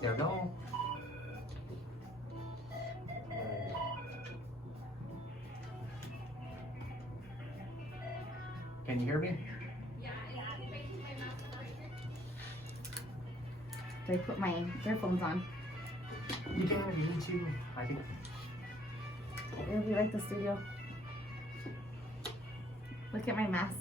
There we go. Can you hear me? Do I put my earphones on? You can, you need to. I think. It'll be like the studio. Look at my mask.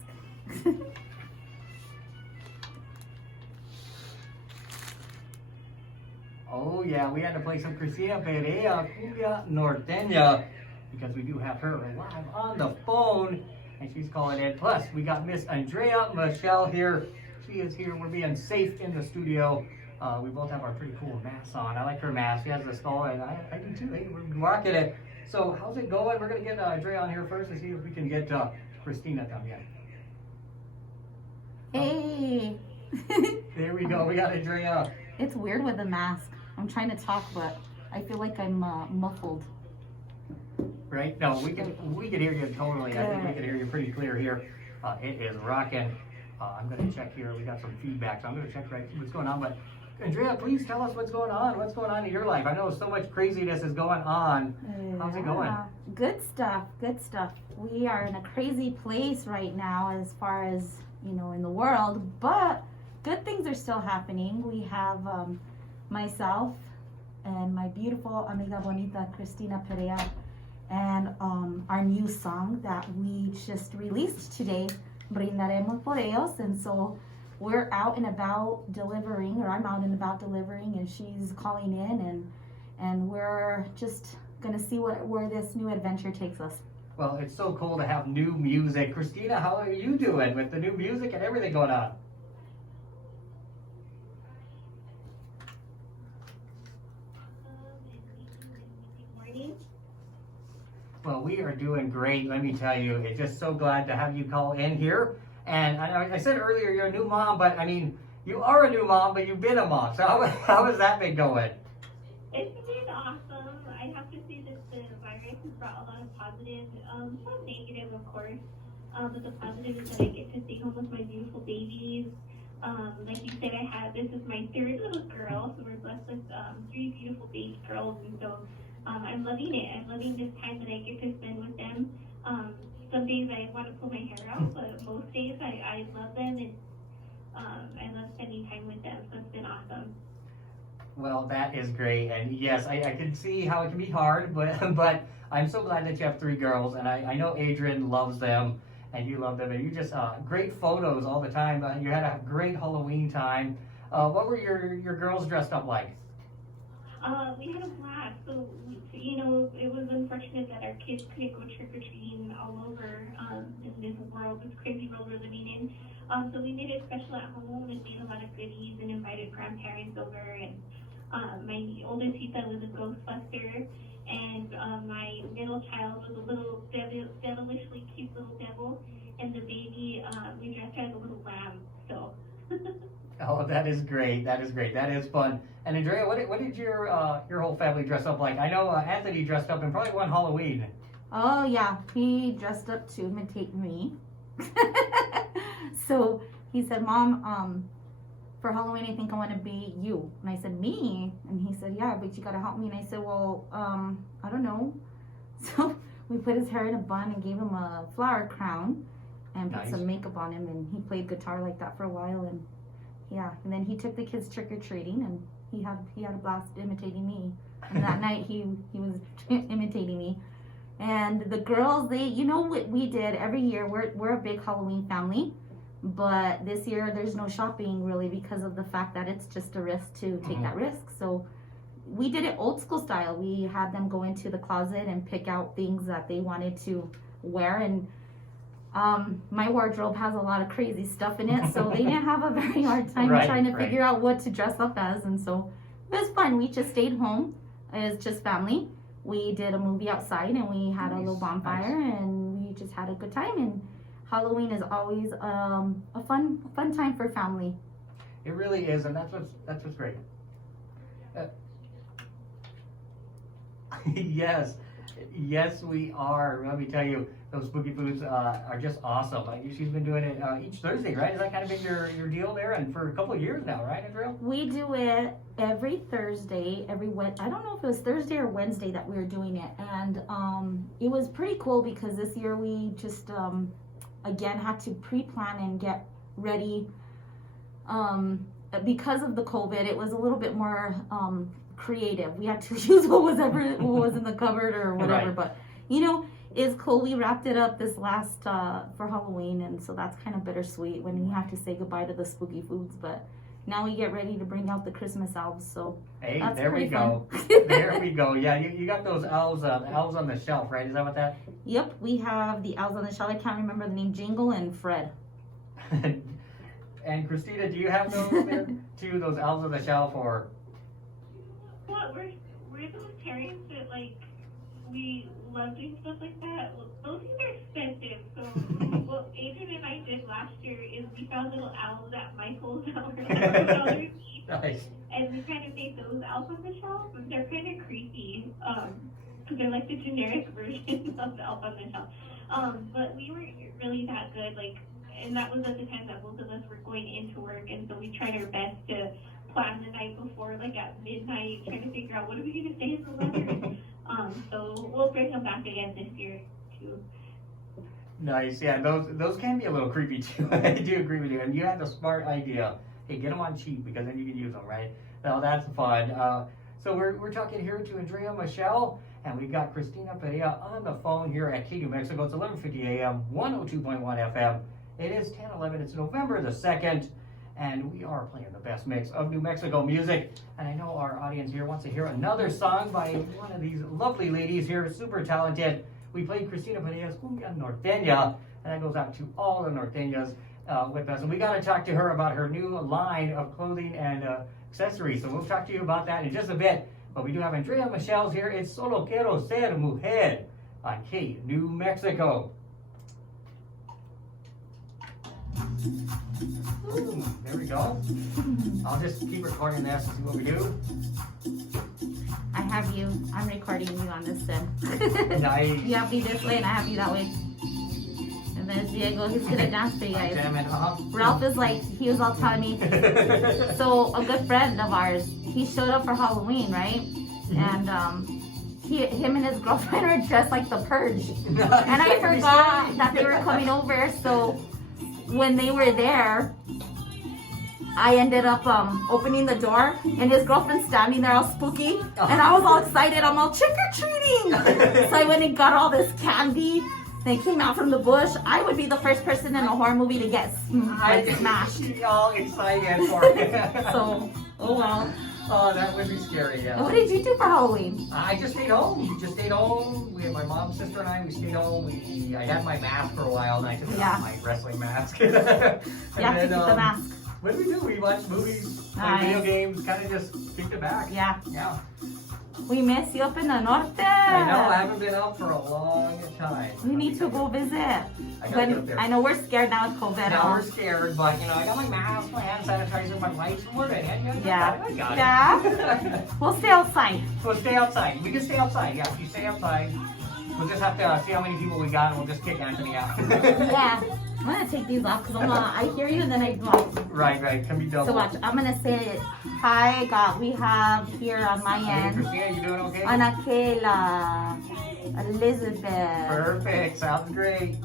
Oh yeah, we had to play some Christina Perea, Cumbia Norteña, because we do have her live on the phone, and she's calling in. Plus, we got Miss Andrea Michelle here. She is here. We're being safe in the studio. We both have our pretty cool masks on. I like her mask. She has the skull, and I do too. Hey, we're rocking it. So, how's it going? We're going to get Andrea on here first and see if we can get Christina también. Hey! There we go. We got Andrea. It's weird with the mask. I'm trying to talk, but I feel like I'm muffled. Right? No, we can hear you totally. I think we can hear you pretty clear here. It is rocking. I'm going to check here. We got some feedback, so I'm going to check right what's going on. But Andrea, please tell us what's going on. What's going on in your life? I know so much craziness is going on. How's it going? Good stuff. Good stuff. We are in a crazy place right now as far as, you know, in the world, but good things are still happening. We have myself and my beautiful amiga bonita Christina Perea and our new song that we just released today, Brindaremos por ellos. And so we're out and about delivering, or I'm out and about delivering, and she's calling in, and we're just gonna see where this new adventure takes us. Well, it's so cool to have new music. Christina, how are you doing with the new music and everything going on? Well, we are doing great. Let me tell you, it's just so glad to have you call in here. And I said earlier, you're a new mom, but I mean, you are a new mom, but you've been a mom. So how has that been going? It's been awesome. I have to say that the virus has brought a lot of positive, some negative, of course. But the positive is that I get to stay home with my beautiful babies. Like you said, this is my third little girl, so we're blessed with 3 beautiful baby girls, and so I'm loving it. I'm loving this time that I get to spend with them. Some days I want to pull my hair out, but most days I love them, and I love spending time with them, so it's been awesome. Well, that is great, and yes, I can see how it can be hard, but I'm so glad that you have 3 girls, and I know Adrian loves them, and you love them, and you just great photos all the time. You had a great Halloween time. What were your girls dressed up like? We had a blast. So, you know, it was unfortunate that our kids couldn't go trick-or-treating all over in this world, this crazy world we're living in. So we made it special at home and made a lot of goodies and invited grandparents over. And my oldest Tita was a Ghostbuster, and my middle child was a little devilishly cute little devil, and the baby, we dressed her as a little lamb. So. Oh, that is great. That is great. That is fun. And Andrea, what did your whole family dress up like? I know Anthony dressed up in probably one Halloween. Oh yeah, he dressed up to imitate me. So he said, "Mom, for Halloween, I think I want to be you." And I said, "Me?" And he said, "Yeah, but you gotta help me." And I said, "Well, I don't know." So we put his hair in a bun and gave him a flower crown and put some makeup on him, and he played guitar like that for a while, and yeah, and then he took the kids trick-or-treating, and he had a blast imitating me. And that night he was imitating me. And the girls, they, you know what we did every year, we're a big Halloween family, but this year there's no shopping really because of the fact that it's just a risk to take that risk. So we did it old school style. We had them go into the closet and pick out things that they wanted to wear, and my wardrobe has a lot of crazy stuff in it, so they didn't have a very hard time trying to figure out what to dress up as, and so it was fun. We just stayed home as just family. We did a movie outside, and we had a little bonfire, and we just had a good time. And Halloween is always a fun time for family. It really is, and that's what's great. Yes, we are. Let me tell you, those spooky foods are just awesome. She's been doing it each Thursday, right? Has that kind of been your deal there? And for a couple of years now, right, Andrea? We do it every Thursday, I don't know if it was Thursday or Wednesday that we were doing it. And it was pretty cool because this year we just, again, had to pre-plan and get ready. Because of the COVID, it was a little bit more creative. We had to use what was in the cupboard or whatever. Right. But, you know, it's cool. We wrapped it up this last for Halloween, and so that's kind of bittersweet when you have to say goodbye to the spooky foods. But now we get ready to bring out the Christmas elves. So Hey, that's there we pretty go. fun. There we go. Yeah, you got those elves on the shelf, right? Is that what that? Yep, we have the elves on the shelf. I can't remember the name. Jingle and Fred. And Christina, do you have those there too? Those elves on the shelf, or? Well, we're those parents that like we love doing stuff like that. Well, those things are expensive. So what Adrian and I did last year is we found little owls at Michael's that were like $2 each. Nice. And we kind of made those owls on the shelf, and they're kind of creepy, because they're like the generic version of the elf on the shelf. But we weren't really that good, like, and that was at the time that both of us were going into work, and so we tried our best to plan the night before, like at midnight, trying to figure out what are we going to say in the letter. So we'll bring them back again this year too. Nice. Yeah, those can be a little creepy too. I do agree with you. And you had the smart idea. Hey, get them on cheap because then you can use them, right? Now that's fun. So we're talking here to Andrea Michelle, and we've got Christina Perea on the phone here at K New Mexico. It's 11:50 a.m., 102.1 FM. It is 10:11. It's November the 2nd, and we are playing the best mix of New Mexico music. And I know our audience here wants to hear another song by one of these lovely ladies here, super talented. We played Christina Perea's Cumbia Norteña, and that goes out to all the Norteñas with us. And we got to talk to her about her new line of clothing and accessories. So we'll talk to you about that in just a bit. But we do have Andrea Michelle's here. It's Solo Quiero Ser Mujer on K New Mexico. Ooh, there we go. I'll just keep recording this and see what we do. I have you. I'm recording you on this end. Nice. You have me this way, and I have you that way. And there's Diego. He's gonna dance for you guys. Jamming, Ralph is like, he was all telling me. So a good friend of ours, he showed up for Halloween, right? And him and his girlfriend were dressed like the Purge. And I forgot that they were coming over. So when they were there, I ended up opening the door, and his girlfriend's standing there all spooky, and I was all excited. I'm all trick-or-treating. So I went and got all this candy. They came out from the bush. I would be the first person in a horror movie to get smashed. All excited for it. So, oh well. Oh, that would be scary, yeah. What did you do for Halloween? I just stayed home. We had my mom, sister, and I. We stayed home. I had my mask for a while, and I took off my wrestling mask. You have to keep the mask. What did we do? We watched movies, played video games, kind of just kicked it back. Yeah. Yeah. We miss you up in the norte. I know, I haven't been out for a long time. We need to go visit. I gotta get up there. I know we're scared now with COVID. Now we're scared, but I got my mask, my hand sanitizer, my wipes, and we're ready. Yeah. I got it. Yeah. We'll stay outside. We'll stay outside. We can stay outside. Yeah, if you stay outside, we'll just have to see how many people we got, and we'll just kick Anthony out. Yeah. I'm gonna take these off because I hear you and then I block. Right. Can be double. So watch. I'm gonna say hi, God. We have here on my end. Christina, you doing okay? Ana Kayla, Elizabeth. Perfect. Sounds great.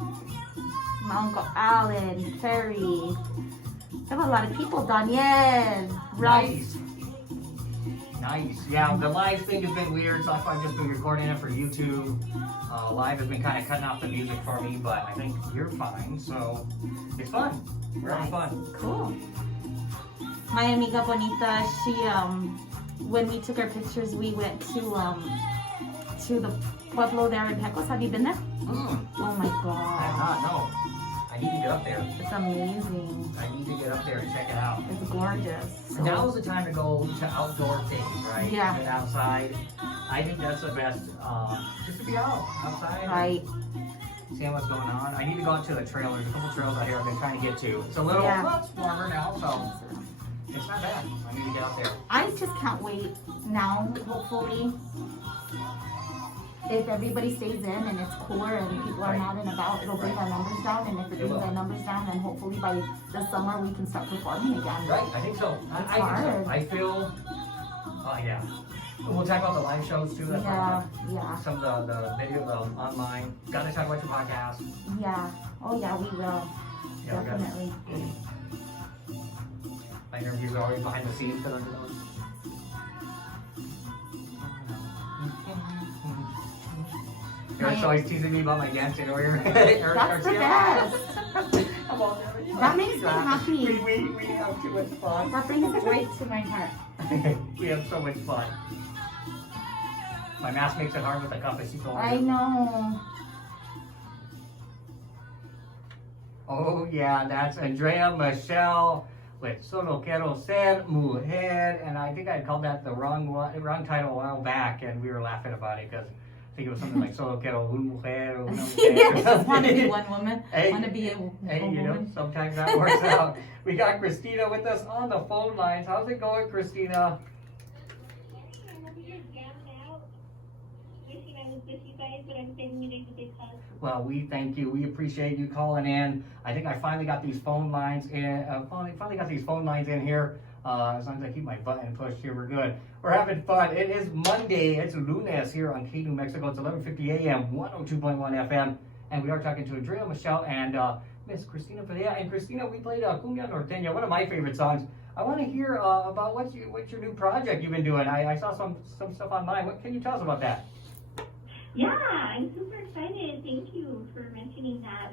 My Uncle Alan, Terry. We have a lot of people. Danielle, Ralph. Nice. Yeah, the live thing has been weird, so that's why I've just been recording it for YouTube. Live has been kind of cutting off the music for me, but I think you're fine, so it's fun. We're having fun. Cool. My amiga Bonita, she when we took our pictures, we went to the pueblo there in Pecos. Have you been there? Oh my I God. have not, no. I need to get up there. It's amazing. I need to get up there and check it out. It's gorgeous. So, Now's the time to go to outdoor things, right? Yeah. Get outside. I think that's the best, just to be outside. right. Seeing what's going on. I need to go out to the trail. There's a couple trails out here I've been trying to get to. It's a little it's warmer now, so it's not bad. I need to get out there. I just can't wait now, hopefully. if everybody stays in and it's cooler and people are not and about, it'll bring our numbers down. And if it brings our numbers down, then hopefully by the summer we can start performing again. Right, I think so. I think so. I feel, yeah. We'll talk about the live shows too. That's Yeah. Some of the video online. Gotta talk about your podcast. Yeah. Oh yeah, we will. Yeah, Definitely. My interviews are always behind the scenes that I'm doing. Eric's always teasing me about my dancing earlier. That's the best. That makes me happy. We have too much fun. That brings joy to my heart. We have so much fun. My mask makes it hard with the cafecito. I know. Oh yeah, that's Andrea Michelle with Solo Quiero Ser Mujer, and I think I called that the wrong title a while back, and we were laughing about it because I think it was something like Solo Quiero Un Mujer or Una Mujer. I just want to be one woman. Hey, Want to be a you know, woman. sometimes that works out. We got Christina with us on the phone lines. How's it going, Christina? Well, we thank you. We appreciate you calling in. I think I finally got these phone lines in. Finally got these phone lines in here. As long as I keep my button pushed here, we're good. We're having fun. It is Monday. It's Lunes here on K New Mexico. It's 11:50 a.m. 102.1 FM, and we are talking to Andrea Michelle and Miss Christina Perea. And Christina, we played Cumbia Norteña, one of my favorite songs. I want to hear about what's your new project you've been doing. I saw some stuff online. What can you tell us about that? Yeah, I'm super excited. Thank you for mentioning that.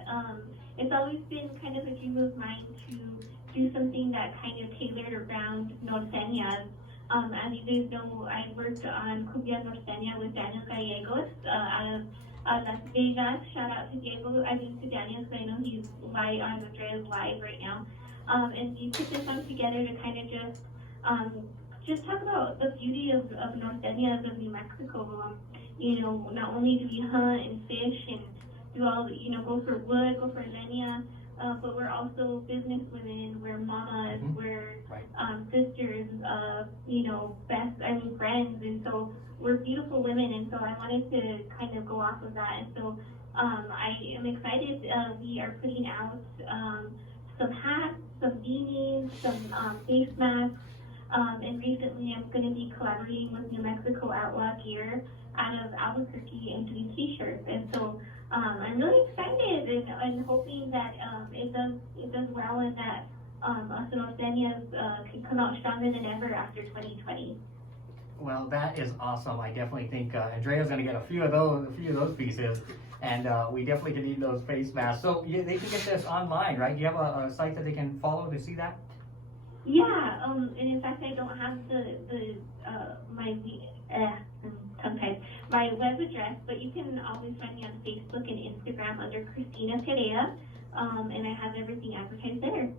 It's always been kind of a dream of mine to do something that kind of tailored around Norteñas. As you guys know, I worked on Cumbia Norteña with Daniel Gallegos out of Las Vegas. Shout out to Daniel, because I know he's live on Andrea's live right now. And we put this song together to kind of just talk about the beauty of Norteñas of New Mexico. You know, not only do we hunt and fish and do all, go for wood, go for leña, but we're also business women, we're mamas, we're sisters, friends, and so we're beautiful women, and so I wanted to kind of go off of that, and so I am excited. We are putting out some hats, some beanies, some face masks, and recently I'm going to be collaborating with New Mexico Outlaw Gear out of Albuquerque and doing t-shirts, and so I'm really excited and hoping that it does well and that us Norteñas can come out stronger than ever after 2020. Well, that is awesome. I definitely think Andrea's going to get a few of those pieces, and we definitely can need those face masks. So they can get this online, right? Do you have a site that they can follow to see that? Yeah, and in fact, I don't have my web address, but you can always find me on Facebook and Instagram under Christina Perea, and I have everything advertised there.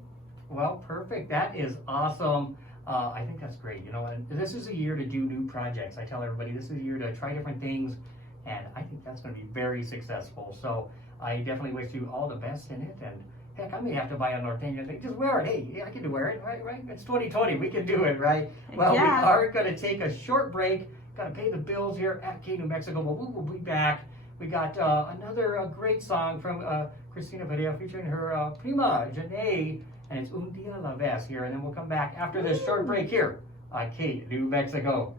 Well, perfect. That is awesome. I think that's great. And this is a year to do new projects. I tell everybody this is a year to try different things, and I think that's going to be very successful. So I definitely wish you all the best in it, and heck, I may have to buy a Norteña thing. Just wear it. Hey, I can wear it, right? It's 2020. We can do it, right? Well, yeah. We are going to take a short break. Got to pay the bills here at K New Mexico, but we will be back. We got another great song from Christina Perea featuring her prima, Janae, and it's Un Dia La Vez here. And then we'll come back after this short break here on K New Mexico.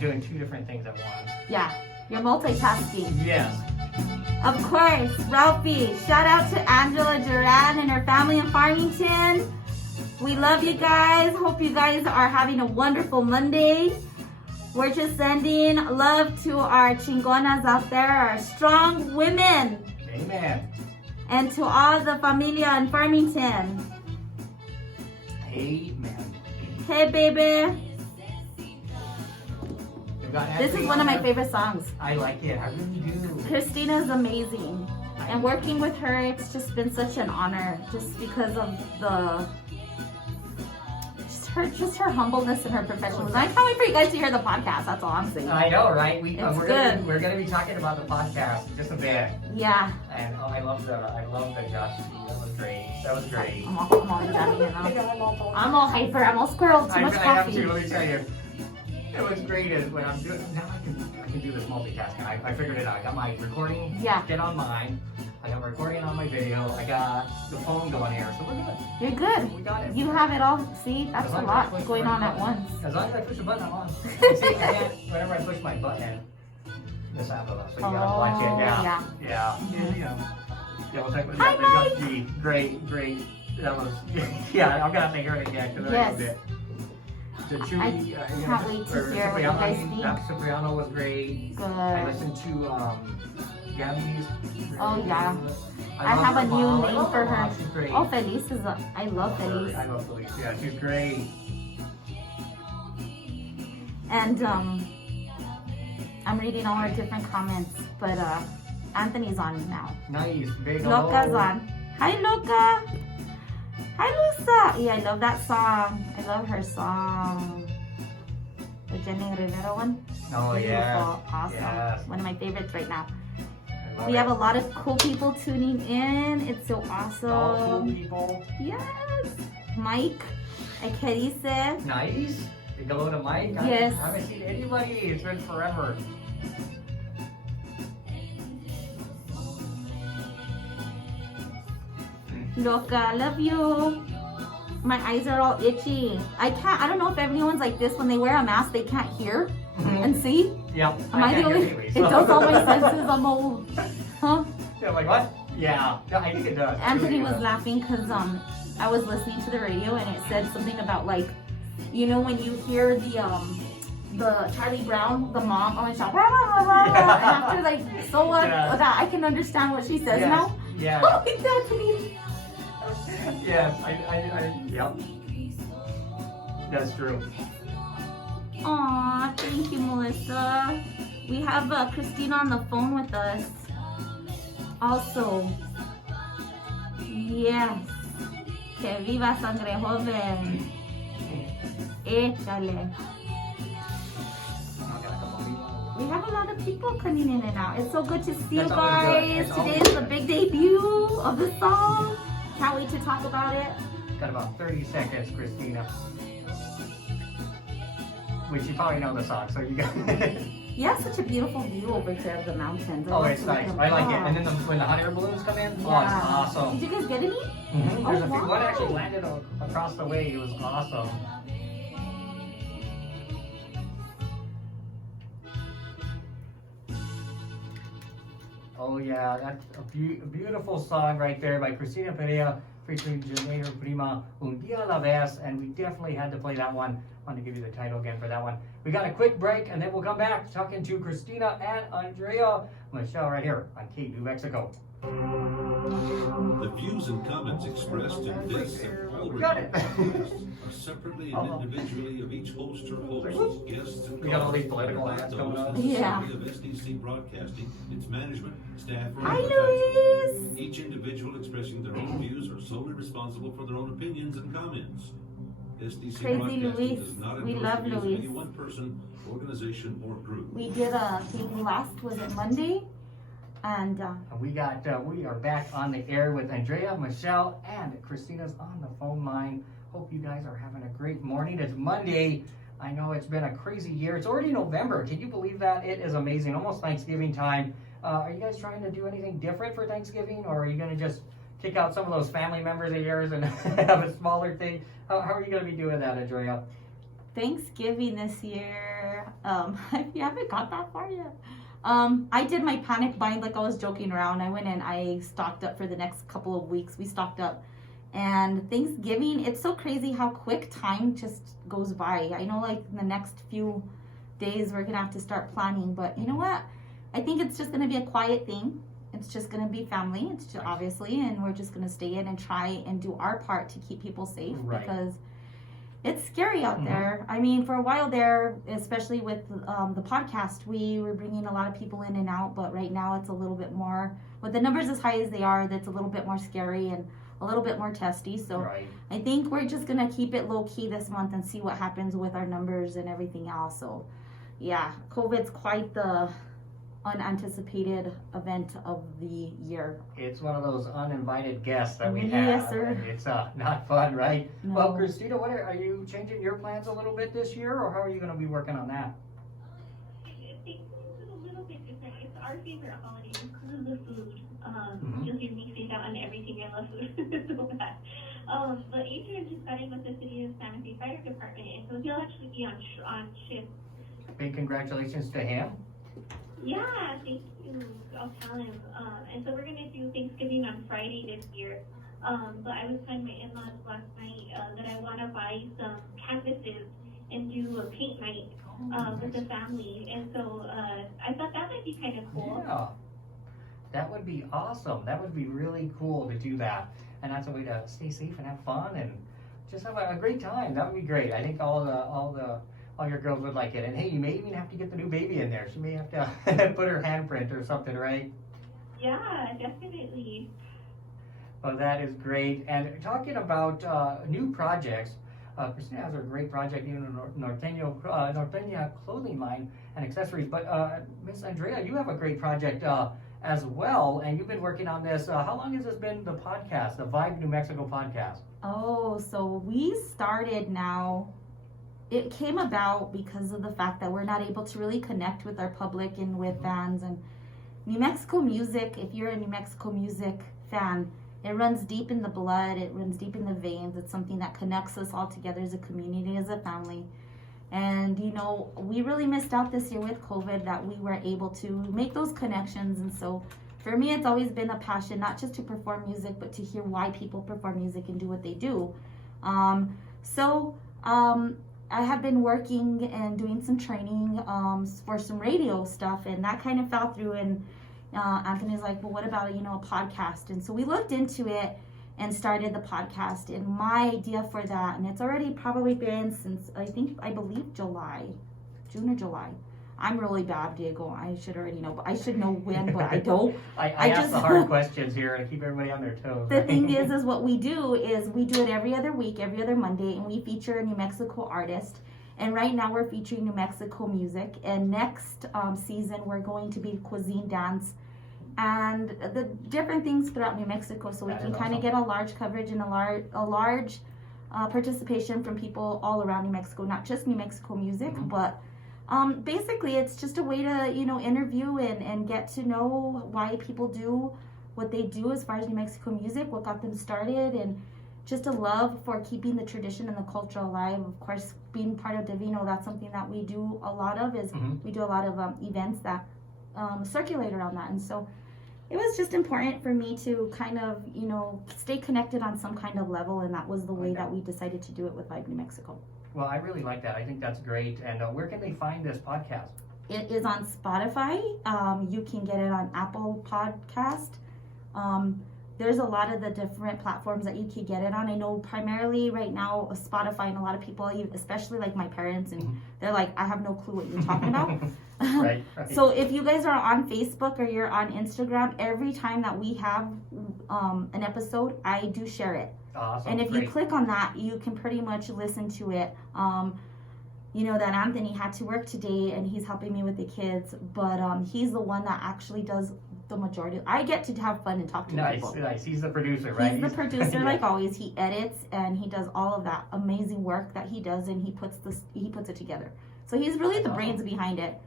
Doing two different things at once. Yeah, you're multitasking. Yes. Of course, Ralphie. Shout out to Angela Duran and her family in Farmington. We love you guys. Hope you guys are having a wonderful Monday. We're just sending love to our chingonas out there, our strong women. Amen. And to all the familia in Farmington. Amen. Hey, baby. This is one of my favorite songs. I like it. I really do. Christina is amazing. And working with her, it's just been such an honor just because of just her humbleness and her professionalism. I can't wait for you guys to hear the podcast. That's all I'm saying. I know, right? It's We're gonna be talking about the podcast in just a bit. Yeah. And I love the Josh. That was great. I'm all jamming it up. I'm all hyper. I'm all squirrel. Too much I have coffee. to. Let me tell you. It was great is when I'm doing now. I can do this multitasking. I figured it out. I got my recording. Yeah. Get on mine. I got recording on my video. I got the phone going here, so we're good. You're good. We got it. You have it all. See, that's As a long as I lot push going the on right at button. once. As long as I push the button, I'm on. You see, whenever I push my button, this happens. So you gotta watch it. Yeah. Yeah, we'll talk about Hi, that. Mike. Great. That was, yeah, I'm gonna make her again because I Yes. loved it. The Chewy, can't wait to hear what you guys think. Cipriano was great. Good. I listened to Gabby's. Oh, yeah. I love have her a new mom. I name love for mom. her. She's great. Oh, Feliz is I love Feliz. I love Feliz. Yeah, she's great. And I'm reading all her different comments, but Anthony's on now. Nice. Big Loca's hello. on. Hi, Loca. Hi, Luisa. Yeah, I love that song. I love her song. The Jenny Rivera one. Oh, Beautiful. yeah. Awesome. Yes. One of my favorites right now. I love We it. have a lot of cool people tuning in. It's so awesome. All cool people. Yes. Mike, ¿qué dice? Nice. Big hello to Mike. Yes. I haven't seen anybody. It's been forever. Loca, love you. My eyes are all itchy. I don't know if everyone's like this when they wear a mask, they can't hear and see. Yeah. Am I the can't only? hear It anyway, so- does all my senses. I'm old. Huh? Yeah, like what? Yeah. I think it does. Anthony was Yeah. laughing because I was listening to the radio and it said something about like, you know, when you hear the Charlie Brown, the mom, oh, it's like, rah, rah, rah, rah, and after like so what? Yeah. That I can understand what she says Yes. now. Yeah. Oh, it's Anthony. Yes. Yep. That's true. Aw, thank you, Melissa. We have Christina on the phone with us. Also, yes. Que viva sangre joven. Échale. We have a lot of people coming in and out. It's so good to see you That's always good. guys. It's Today always is the good. big debut of the song. Can't wait to talk about it. Got about 30 seconds, Christina. Which you probably know the song, so you got. You have such a beautiful view over here of the mountains. I Oh, love it's to look nice. at them. I like it. Yeah. And then when the hot air balloons come in, oh, it's Yeah. awesome. Did you guys get any? Mm-hmm. There's Oh, a few. One actually wow. landed across the way. It was awesome. Oh yeah, that's a beautiful song right there by Christina Perea featuring Janeiro Prima, Un Dia a la Vez, and we definitely had to play that one. I want to give you the title again for that one. We got a quick break, and then we'll come back talking to Christina and Andrea Michelle right here on K New Mexico. The views and comments expressed in this and all Got it. podcasts are separately and individually of each host or hosts, guests, and We got all these callers, political and ads those coming up. Yeah. necessarily of SDC Broadcasting, its management, staff, or Hi, advertisers. Luis. Each individual expressing their own views are solely responsible for their own opinions and comments. SDC Crazy Broadcasting Luis. does not We endorse love the views of Luis. any one person, organization, or group. We did a thing last, was it Monday? And We are back on the air with Andrea, Michelle, and Christina's on the phone line. Hope you guys are having a great morning. It's Monday. I know it's been a crazy year. It's already November. Can you believe that? It is amazing. Almost Thanksgiving time. Are you guys trying to do anything different for Thanksgiving, or are you going to just kick out some of those family members of yours and have a smaller thing? How are you going to be doing that, Andrea? Thanksgiving this year, you haven't got that far yet. I did my panic buying like I was joking around. I went and I stocked up for the next couple of weeks. We stocked up. And Thanksgiving, it's so crazy how quick time just goes by. I know like in the next few days we're going to have to start planning. But you know what? I think it's just going to be a quiet thing. It's just going to be family. It's just, obviously. And we're just going to stay in and try and do our part to keep people safe. Right. Because it's scary out there. I mean, for a while there, especially with the podcast, we were bringing a lot of people in and out. But right now it's a little bit more, with the numbers as high as they are, that's a little bit more scary. And a little bit more testy. So Right. I think we're just gonna keep it low key this month and see what happens with our numbers and everything else. So yeah, COVID's quite the unanticipated event of the year. It's one of those uninvited guests that we have. Yes, sir. And it's not fun, right? No. Well, Christina, what are you changing your plans a little bit this year, or how are you going to be working on that? Things are a little bit different. It's our favorite holiday because of the food. Mhm. You'll hear me say that on everything. I love food so bad. But Adrian just got in with the City of Santa Fe Fire Department, and so he'll actually be on shift. Big congratulations to him. Yeah, thank you. I'll tell him. And so we're gonna do Thanksgiving on Friday this year. But I was telling my in-laws last night that I want to buy some canvases and do a paint night with the family. And so I thought that might be kind of cool. Yeah. That would be awesome. That would be really cool to do that. And that's a way to stay safe and have fun and just have a great time. That would be great. I think all your girls would like it. And hey, you may even have to get the new baby in there. She may have to put her handprint or something, right? Yeah, definitely. Well, that is great. And talking about new projects, Christina has a great project in Norteña clothing line and accessories. But Miss Andrea, you have a great project as well, and you've been working on this. How long has this been the podcast, the Vibe New Mexico podcast? Oh, so we started now. It came about because of the fact that we're not able to really connect with our public and with fans. And New Mexico music, if you're a New Mexico music fan, it runs deep in the blood, it runs deep in the veins. It's something that connects us all together as a community, as a family. And, you know, we really missed out this year with COVID that we were able to make those connections. And so for me, it's always been a passion, not just to perform music, but to hear why people perform music and do what they do. I have been working and doing some training for some radio stuff, and that kind of fell through. And Anthony's like, well, what about, a podcast? And so we looked into it and started the podcast. And my idea for that, and it's already probably been since, I believe June or July. I'm really bad, Diego. I should already know, but I should know when, but I don't. I ask the hard questions here and keep everybody on their toes. The thing is what we do it every other week, every other Monday, and we feature a New Mexico artist. And right now we're featuring New Mexico music. And next season we're going to be cuisine dance and the different things throughout New Mexico, so we That can is kind of awesome. get a large coverage and a large participation from people all around New Mexico, not just New Mexico music, Mhm. but basically it's just a way to interview and get to know why people do what they do as far as New Mexico music, what got them started, and just a love for keeping the tradition and the culture alive. Of course, being part of Divino, that's something that we do a lot of, is Mhm. we do a lot of events that circulate around that. And so it was just important for me to kind of, stay connected on some kind of level, and that was the way Okay. that we decided to do it with Vibe New Mexico. Well, I really like that. I think that's great. And where can they find this podcast? It is on Spotify. You can get it on Apple Podcast. There's a lot of the different platforms that you can get it on. I know primarily right now Spotify, and a lot of people, especially like my parents, and they're like, I have no clue what you're talking about. Right. So if you guys are on Facebook or you're on Instagram, every time that we have an episode, I do share it. Awesome. And if Great. you click on that, you can pretty much listen to it. That Anthony had to work today and he's helping me with the kids, but he's the one that actually does the majority. I get to have fun and talk to people. Nice. He's the producer, right? He's the producer, Yeah. like always. He edits and he does all of that amazing work that he does, and he puts it together. So he's really the That's brains behind it.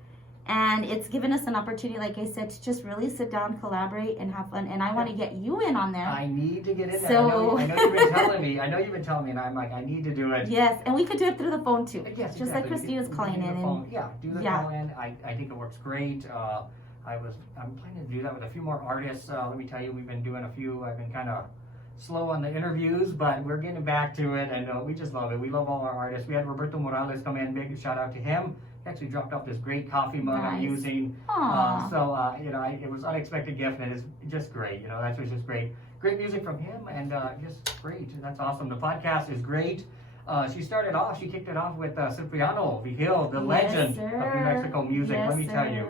And it's given us an opportunity, like I said, to just really sit down, collaborate, and have fun. And I want to get you in on there. I need to get in there. So- I know you've been telling me. And I'm like, I need to do it. Yes, and we could do it through the phone too. Yes, Just like exactly. Christina's Do calling the in. phone. Yeah, do the Yeah. call in. I think it works great. I'm planning to do that with a few more artists. Let me tell you, we've been doing a few. I've been kind of slow on the interviews, but we're getting back to it, and we just love it. We love all our artists. We had Roberto Morales come in. Big shout out to him. He actually dropped off this great coffee mug I'm Nice. using. Aw. It was unexpected gift, and it's just great. That was just great. Great music from him, and just great. That's awesome. The podcast is great. She kicked it off with Cipriano Vigil, the legend of New Mexico music. Yes, Let me tell sir.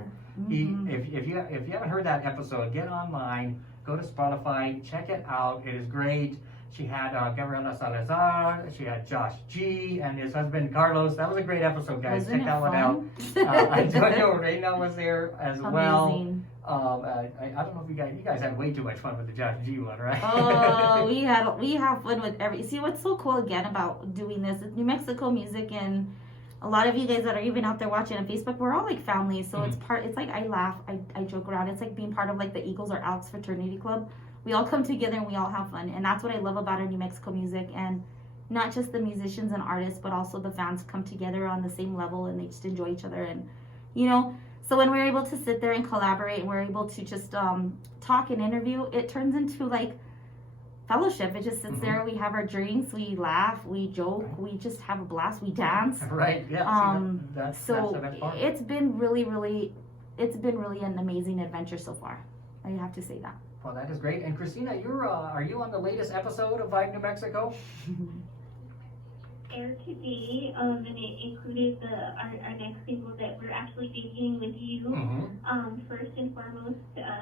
you, if you haven't heard that episode, get online, go to Spotify, check it out. It is great. She had Gabriela Salazar, she had Josh G, and his husband Carlos. That was a great episode, guys. Wasn't Check it that one out. fun? Antonio Reina was there as well. Amazing. I don't know if you guys had way too much fun with the Josh G one, right? Oh, we have fun with every. See, what's so cool again about doing this is New Mexico music, and a lot of you guys that are even out there watching on Facebook, we're all like family. So it's like I laugh, I joke around. It's like being part of like the Eagles or Elks fraternity club. We all come together and we all have fun, and that's what I love about our New Mexico music. And not just the musicians and artists, but also the fans come together on the same level, and they just enjoy each other. And so when we're able to sit there and collaborate, and we're able to just talk and interview, it turns into like fellowship. It just sits there. We have our drinks, we laugh, we joke, we just have a blast, we dance. Right. Yeah. That's So the best part. it's been really an amazing adventure so far. I have to say that. Well, that is great. And Christina, are you on the latest episode of Vibe New Mexico? Aired today, and it included our next single that we're actually debuting with you. First and foremost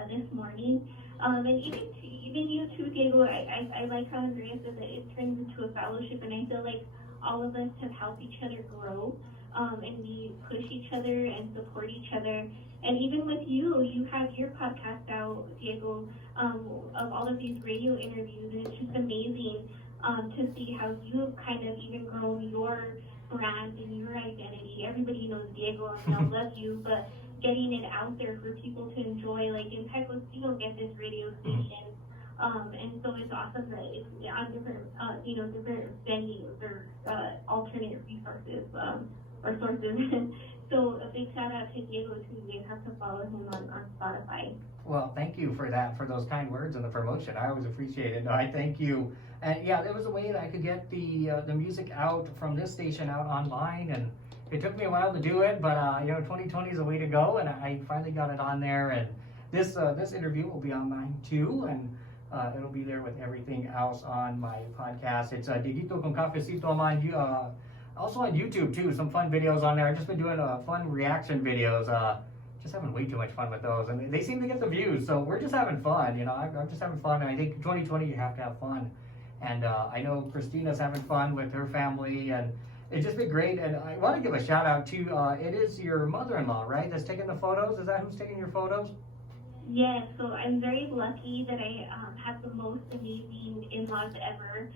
this morning, and even you too, Diego. I like how Andrea said that it turns into a fellowship, and I feel like all of us have helped each other grow, and we push each other and support each other. And even with you have your podcast out, Diego, of all of these radio interviews, and it's just amazing to see how you've kind of even grown your brand and your identity. Everybody knows Diego and they'll love you, but getting it out there for people to enjoy, like in Pecos, you don't get this radio station. And so it's awesome that it's on different venues or alternate resources or sources. So a big shout out to Diego too. You have to follow him on Spotify. Well, thank you for those kind words and the promotion. I always appreciate it. I thank you. And yeah, there was a way that I could get the music out from this station out online, and it took me a while to do it, but 2020 is the way to go, and I finally got it on there. And this interview will be online too, and it'll be there with everything else on my podcast. It's Dieguito con Cafecito on also on YouTube too. Some fun videos on there. I've just been doing fun reaction videos. Just having way too much fun with those, and they seem to get the views. So we're just having fun. I'm just having fun, and I think 2020 you have to have fun. And I know Christina's having fun with her family, and it's just been great. And I want to give a shout out to it is your mother-in-law, right? That's taking the photos. Is that who's taking your photos? Yes. So I'm very lucky that I have the most amazing in-laws ever.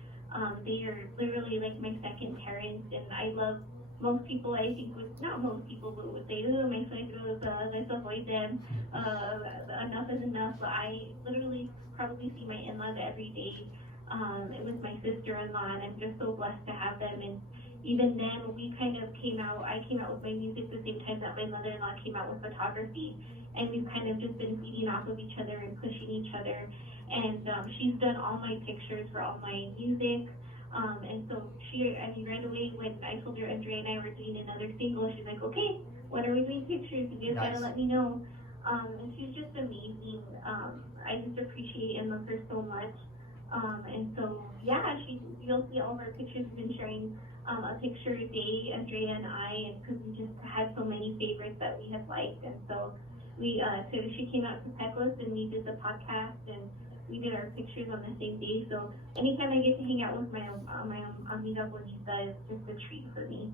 They are literally like my second parents, and I love. Most people, I think, not most people, but would say, oh, my suegros, let's avoid them, enough is enough. But I literally probably see my in-laws every day. It was my sister-in-law, and I'm just so blessed to have them. And even then, I came out with my music the same time that my mother-in-law came out with photography. And we've kind of just been feeding off of each other and pushing each other. And she's done all my pictures for all my music. And so right away when I told her Andrea and I were doing another single, she's like, okay, when are we doing pictures? You guys gotta let me know. And she's just amazing. I just appreciate and love her so much. And so, yeah, you'll see all of our pictures. We've been sharing a picture a day, Andrea and I, and because we just had so many favorites that we have liked. And so so she came out to Pecos and we did the podcast, and we did our pictures on the same day. So anytime I get to hang out with my amiga bonita, it's just a treat for me.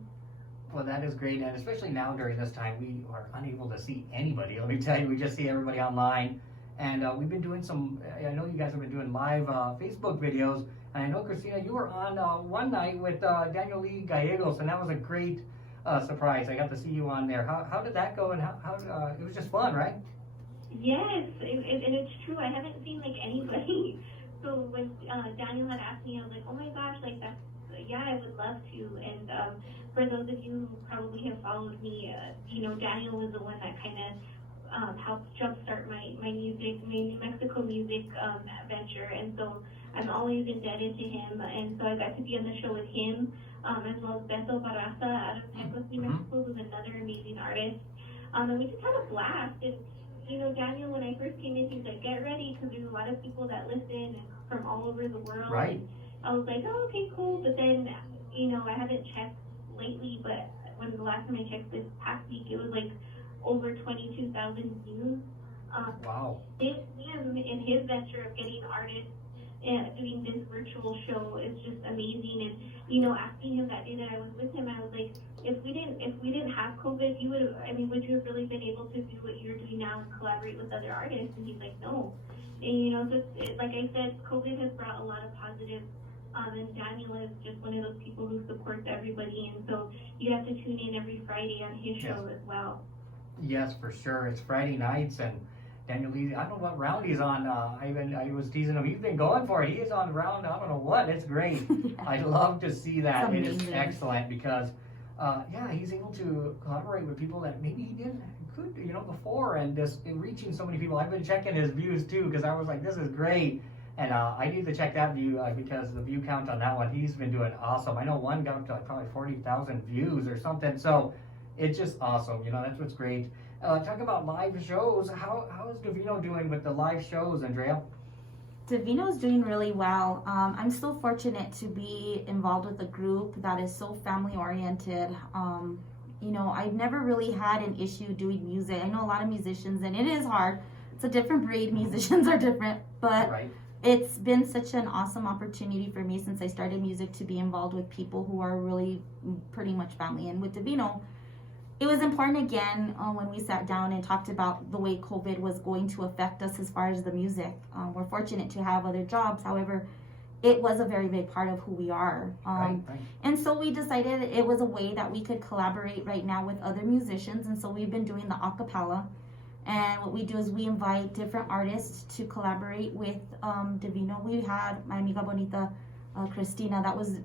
Well, that is great, and especially now during this time, we are unable to see anybody. Let me tell you, we just see everybody online. And we've been doing I know you guys have been doing live Facebook videos. And I know, Christina, you were on one night with Daniel Lee Gallegos, and that was a great surprise. I got to see you on there. How did that go, and how it was just fun, right? Yes, and it's true. I haven't seen like anybody. So when Daniel had asked me, I was like, oh my gosh, like I would love to. And for those of you who probably have followed me, Daniel was the one that kind of helped jumpstart my music, my New Mexico music venture. And so I'm always indebted to him. And so I got to be on the show with him, as well as Beto Barraza out of Pecos, New Mexico, who's another amazing artist. And we just had a blast. And Daniel, when I first came in, he was like, get ready, because there's a lot of people that listen from all over the world. Right. I was like, oh, okay, cool. But then, I haven't checked lately, but when the last time I checked this past week, it was like over 22,000 views. Wow. Him in his venture of getting artists doing this virtual show is just amazing. And you know, asking him that day that I was with him, I was like, if we didn't have COVID, would you have really been able to do what you're doing now and collaborate with other artists? And he's like, no. And you know, so like I said, COVID has brought a lot of positives. And Daniel is just one of those people who supports everybody, and so you have to tune in every Friday on his show as well. Yes, for sure. It's Friday nights, and Daniel, I don't know what round he's on. I was teasing him. He's been going for it. He is on round, I don't know what. It's great. I love to see that. It is excellent because, he's able to collaborate with people that maybe he could, before, and just reaching so many people. I've been checking his views too because I was like, this is great. And I need to check that view because the view count on that one, he's been doing awesome. I know one got up to probably 40,000 views or something. So it's just awesome. That's what's great. Talking about live shows, how is Divino doing with the live shows, Andrea? Divino's doing really well. I'm so fortunate to be involved with a group that is so family oriented. I've never really had an issue doing music. I know a lot of musicians, and it is hard. It's a different breed. Musicians are different, but right. It's been such an awesome opportunity for me since I started music to be involved with people who are really pretty much family. And with Divino, it was important again when we sat down and talked about the way COVID was going to affect us as far as the music. We're fortunate to have other jobs. However, it was a very big part of who we are. Right. And so we decided it was a way that we could collaborate right now with other musicians. And so we've been doing the a cappella. And what we do is we invite different artists to collaborate with Divino. We had my amiga bonita, Christina. That was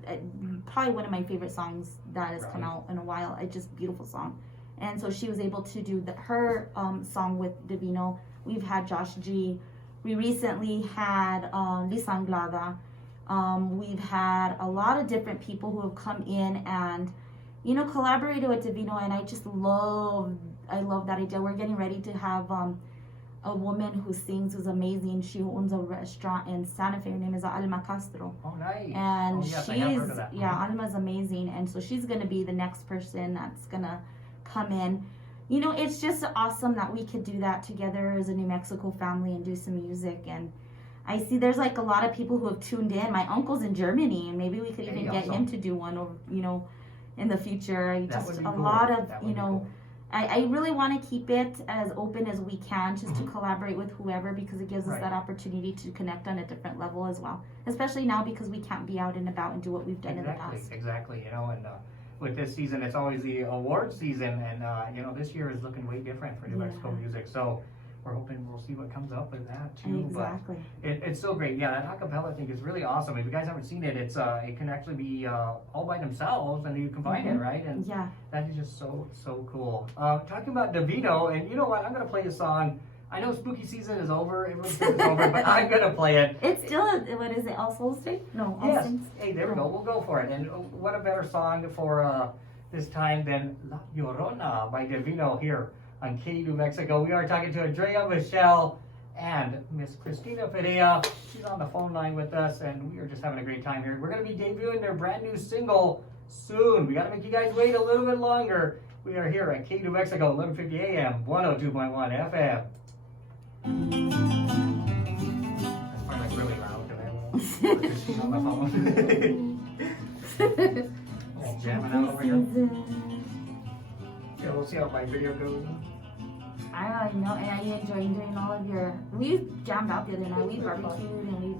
probably one of my favorite songs that has come out in a while. It's just a beautiful song. And so she was able to do her song with Divino. We've had Josh G. We recently had Lisa Anglada. We've had a lot of different people who have come in and, collaborated with Divino. And I just love that idea. We're getting ready to have a woman who sings, who's amazing. She owns a restaurant in Santa Fe. Her name is Alma Castro. Oh, nice. And yes, I have heard of that. Alma's amazing. And so she's going to be the next person that's going to come in. It's just awesome that we could do that together as a New Mexico family and do some music. And I see there's like a lot of people who have tuned in. My uncle's in Germany, and maybe we could even get him to do one, or in the future. Just a lot of I really want to keep it as open as we can, just to collaborate with whoever, because it gives us that opportunity to connect on a different level as well. Especially now because we can't be out and about and do what we've done in the past. Exactly. And with this season, it's always the award season, and this year is looking way different for New Mexico music. So we're hoping we'll see what comes up with that too. Exactly. But it's so great. Yeah, that acapella thing is really awesome. If you guys haven't seen it, it can actually be all by themselves, and you combine it, right? And that is just so cool. Talking about Divino, and you know what? I'm gonna play a song. I know spooky season is over. Everyone says it's over, but I'm gonna play it. It's still what is it? All Souls Day? No. All Saints. Hey, there we go. We'll go for it. And what a better song for this time than La Llorona by Divino here on KU New Mexico. We are talking to Andrea, Michelle, and Miss Christina Perea. She's on the phone line with us, and we are just having a great time here. We're going to be debuting their brand new single soon. We got to make you guys wait a little bit longer. We are here at KU New Mexico, 1150 AM, 102.1 FM. That's probably like really loud because Christina on the phone. Jamming out over here. Yeah, we'll see how my video goes. I know, and I enjoy doing all of your. We jammed out the other night. We barbecued, and we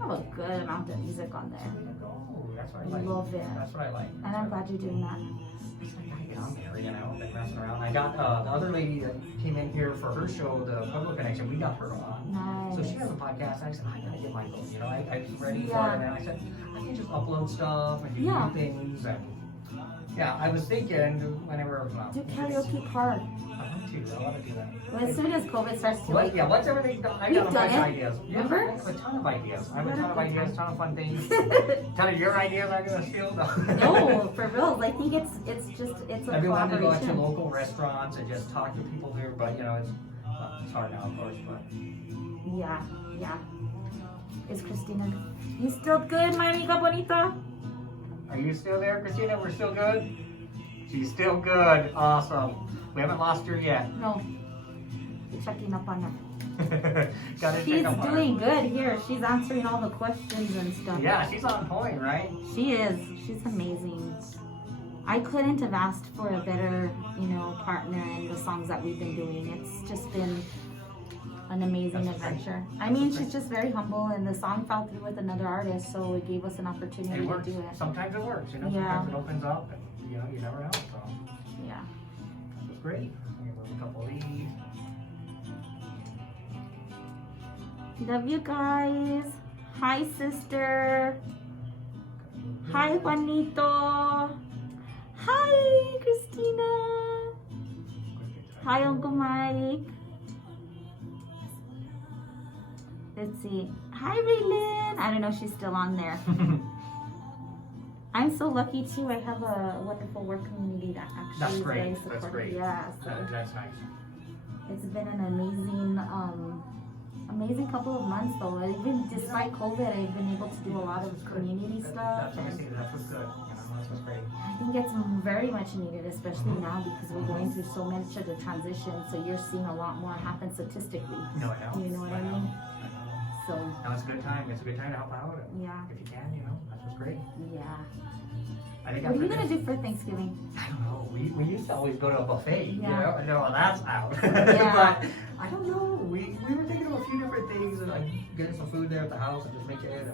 have a good amount of music on there. Oh, that's what I like. Love it. That's what I like. And I'm glad you're doing that. I gotta get on there, I've been messing around. I got the other lady that came in here for her show, the Public Connection. We got her on. Nice. So she has a podcast, and I said, I gotta get mine going. I was ready for it, and I said, I can just upload stuff and do new things, and I was thinking whenever. Do karaoke card. I want to do that. Well, as soon as COVID starts to what's everything done? I got a bunch of ideas. Remember? I have a ton of ideas. I have a ton of ideas, ton of fun things. Ton of your ideas I'm gonna steal. No, for real. I think it's a Everyone to go out to collaboration. local restaurants and just talk to people here, but it's hard now, of course. But Yeah. Is Christina? You still good, my amiga bonita? are you still there, Christina? We're still good. She's still good. Awesome. We haven't lost her yet. No. You're checking up on her. Gotta She's check up on her. doing good here. She's answering all the questions and stuff. Yeah, she's on point, right? She is. She's amazing. I couldn't have asked for a better, partner in the songs that we've been doing. It's just been an amazing That's great. adventure. I mean, she's just very humble, and the song fell through with another artist, so it gave us an opportunity It to works. do it. Sometimes it works, Yeah. Sometimes it opens up, and you never know. So Yeah. it's great. Give her a couple of these. Love you guys. Hi, sister. Hi, Juanito. Hi, Christina. Hi, Uncle Mike. Let's see. Hi, Raylyn. I don't know if she's still on there. I'm so lucky too. I have a wonderful work community that actually That's is great. very That's supportive. great. Yeah, so That's nice. it's been an amazing couple of months though. Even despite COVID, I've been able to do a lot of community stuff. That's amazing. That's what's good. That's what's great. I think it's very much needed, especially now because we're going through so much of the transition. So you're seeing a lot more happen statistically. No, I know. You know what I mean? So No, it's a good time. It's a good time to help out. yeah, If you can, that's what's great. yeah. I think What are after you gonna this, do for Thanksgiving? I don't know. We used to always go to a buffet, Yeah. I know that's out. Yeah. But I don't know. We were thinking of a few different things, and like getting some food there at the house and just make it.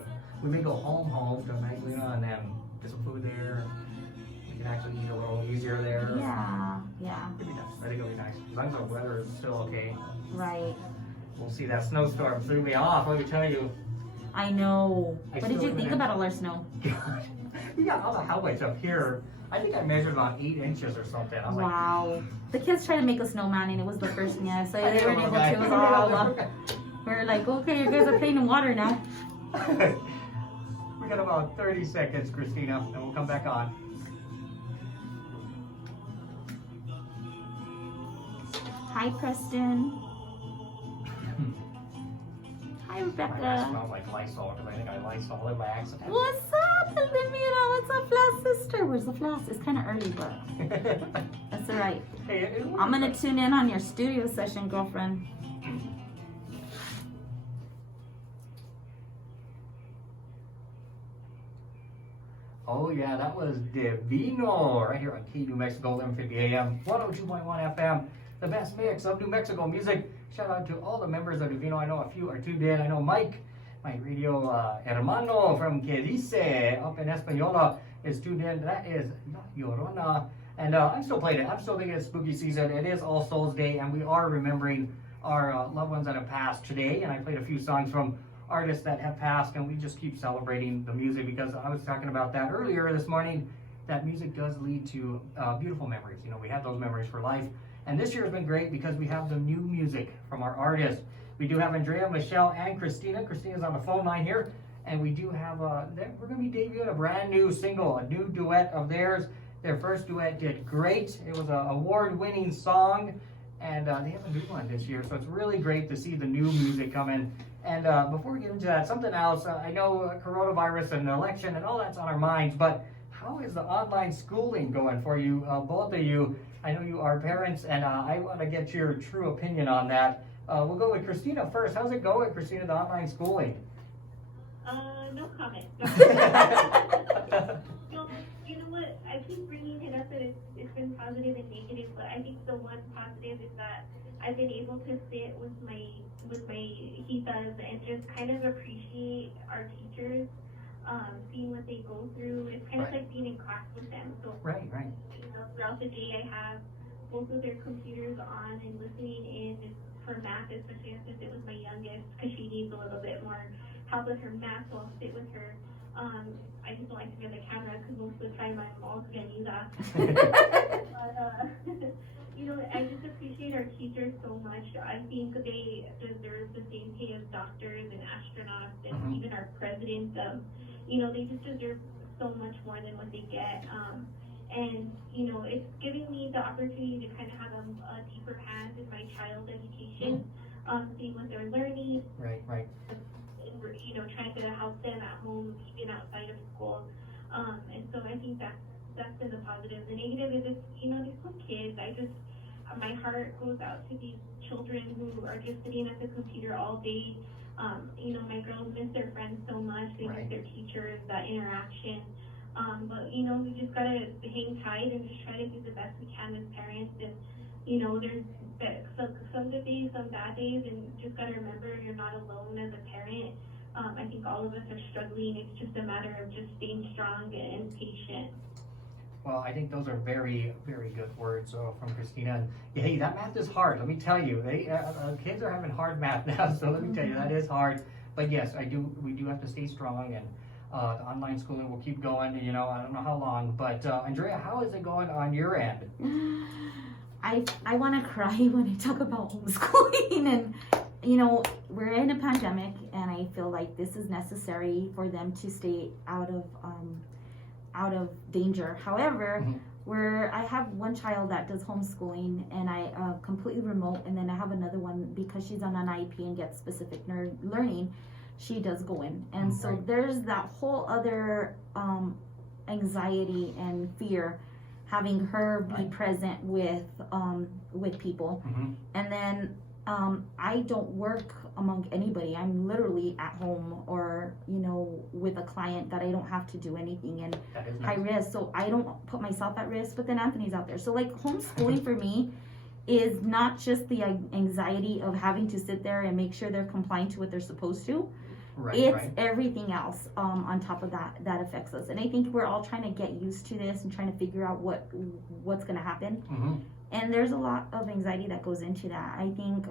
We may go home to Magdalena and then get some food there. We can actually eat a little easier there. Yeah, yeah, It'd be nice. I think it'll be nice. As long as the weather is still okay. right. We'll see. That snowstorm threw me off. Let me tell you. I know. I What did still you think haven't- about all our snow? God, we got all the highlights up here. I think I measured about 8 inches or something. I was like, Wow. The kids tried to make a snowman and it was the first year, so I they weren't know, able guy. to. It was all up. We were like, okay, you guys are playing in water now. We got about 30 seconds, Christina, and we'll come back on. Hi, Preston. Hi, My mask Rebecca. smells like Lysol because I think I Lysol it by accident. What's up, Divino? What's up, Flash sister? Where's the Flash? It's kind of early, but that's all right. Hey, it I'm gonna tune in on your studio session, girlfriend. Oh yeah, that was Divino right here on Key New Mexico, 1150 AM, 102.1 FM, the best mix of New Mexico music. Shout out to all the members of Divino. I know a few are tuned in. I know Mike, my radio hermano from Que Dice up in Española is tuned in. That is La Llorona. And I'm still playing it. I'm still thinking it's spooky season. It is All Souls Day, and we are remembering our loved ones that have passed today. And I played a few songs from artists that have passed, and we just keep celebrating the music because I was talking about that earlier this morning. That music does lead to beautiful memories. We have those memories for life. And this year has been great because we have the new music from our artists. We do have Andrea, Michelle, and Christina. Christina's on the phone line here. And we do have, we're going to be debuting a brand new single, a new duet of theirs. Their first duet did great. It was an award-winning song. And they have a new one this year. So it's really great to see the new music come in. And before we get into that, something else. I know coronavirus and election and all that's on our minds. But how is the online schooling going for you, both of you? I know you are parents, and I want to get your true opinion on that. We'll go with Christina first. How's it going, Christina, the online schooling? No comment. No, you know what? I keep bringing it up that it's been positive and negative, but I think the one positive is that I've been able to sit with my hijitas and just kind of appreciate our teachers, seeing what they go through. It's kind of like being in class with them. So Right. throughout the day, I have both of their computers on and listening in for math, especially since it was my youngest, because she needs a little bit more help with her math, so I'll sit with her. I just don't like to be on the camera because most of the time I'm all ganida. But, I just appreciate our teachers so much. I think they deserve the same pay as doctors and astronauts and even our president. They just deserve so much more than what they get. And it's giving me the opportunity to kind of have a deeper hand in my child's education, seeing what they're learning. Right. And trying to help them at home, even outside of school. And so I think that's been the positive. The negative is they're still kids. my heart goes out to these children who are just sitting at the computer all day. My girls miss their friends so much. They miss their teachers, that interaction. But we just gotta hang tight and just try to do the best we can as parents. And there's some good days, some bad days, and you just gotta remember you're not alone as a parent. I think all of us are struggling. It's just a matter of just staying strong and patient. Well, I think those are very, very good words from Christina. And hey, that math is hard. Let me tell you, kids are having hard math now. So let me tell you, that is hard. But yes, we do have to stay strong, and the online schooling will keep going. I don't know how long, but Andrea, how is it going on your end? I want to cry when I talk about homeschooling, and we're in a pandemic, and I feel like this is necessary for them to stay out of danger. However, where I have one child that does homeschooling, and I completely remote, and then I have another one because she's on an IEP and gets specific learning, she does go in, and so there's that whole other anxiety and fear having her be present with people, and then I don't work among anybody. I'm literally at home or with a client that I don't have to do anything, and high risk, so I don't put myself at risk, but then Anthony's out there. So like homeschooling for me is not just the anxiety of having to sit there and make sure they're complying to what they're supposed to. It's everything else on top of that affects us, and I think we're all trying to get used to this and trying to figure out what's going to happen. And there's a lot of anxiety that goes into that. I think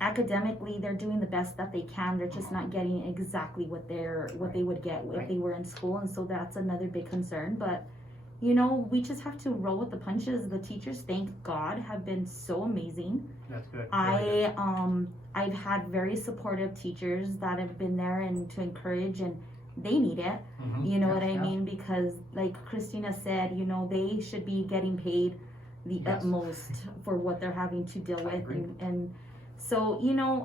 academically they're doing the best that they can. They're just not getting exactly what they would get if they were in school, and so that's another big concern. But we just have to roll with the punches. The teachers, thank God, have been so amazing. That's good. I've had very supportive teachers that have been there and to encourage, and they need it. What I mean? Because like Christina said, they should be getting paid the utmost for what they're having to deal with. And so,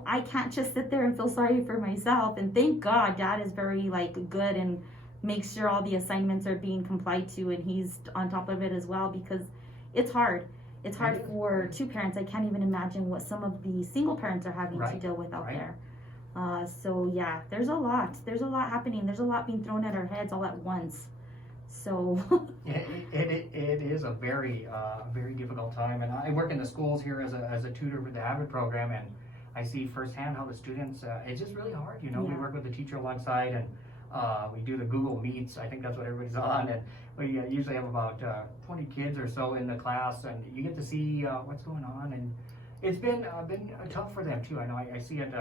I can't just sit there and feel sorry for myself. And thank God Dad is very good and makes sure all the assignments are being complied to, and he's on top of it as well, because it's hard. It's hard for two parents. I can't even imagine what some of the single parents are having to deal with out there. So yeah, there's a lot happening. There's a lot being thrown at our heads all at once. So it is a very very difficult time, and I work in the schools here as a tutor for the AVID program, and I see firsthand how the students. It's just really hard. We work with the teacher alongside, and we do the Google Meets. I think that's what everybody's on, and we usually have about 20 kids or so in the class, and you get to see what's going on, and it's been tough for them too. I know I see it.